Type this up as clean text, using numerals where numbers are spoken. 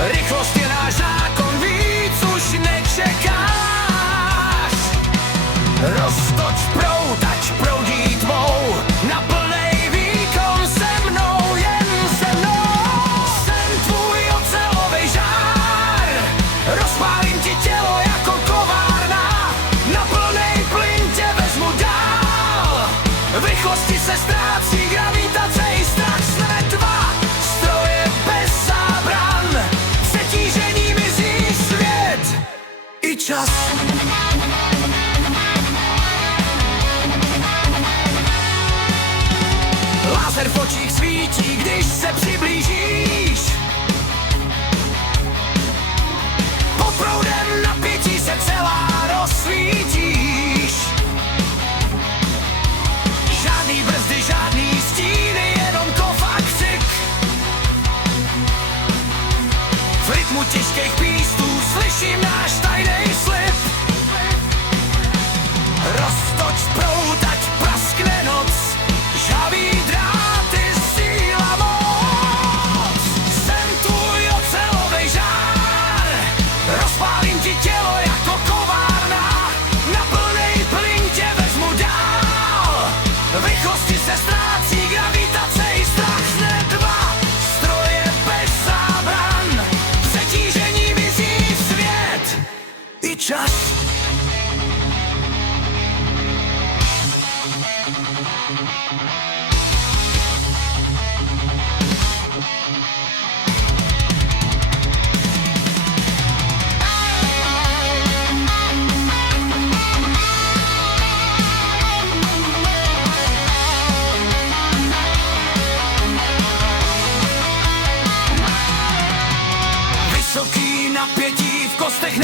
Rychlost je náš zákon, víc už nečekáš. Roztoč proud, ať proudí tmou, na plnej výkon se mnou, jen se mnou. Jsem tvůj ocelovej žár, rozpálím ti tělo jako kovárna, na plnej plyn tě vezmu dál. V rychlosti se ztrácí gravitace i strach, jsme dva stroje bez zábran, přetížení mizí svět i čas. Láser v očích svítí, když se přiblížíš. Pod proudem napětí se celá rozsvítíš. Žádný brzdy, žádný stíny, jenom kov a křik. V rytmu těžkých pístů slyším náš tajnej slib. Roztoč proud, ať praskne noc, žhavý dráty, síla moc. Jsem tvůj ocelovej žár, rozpálím ti tělo jako kovárna, na plnej plyn tě vezmu dál. V rychlosti se ztrácí gravitace i strach, jsme dva stroje bez zábran, přetížení mizí svět i čas. Vysoký napětí v kostech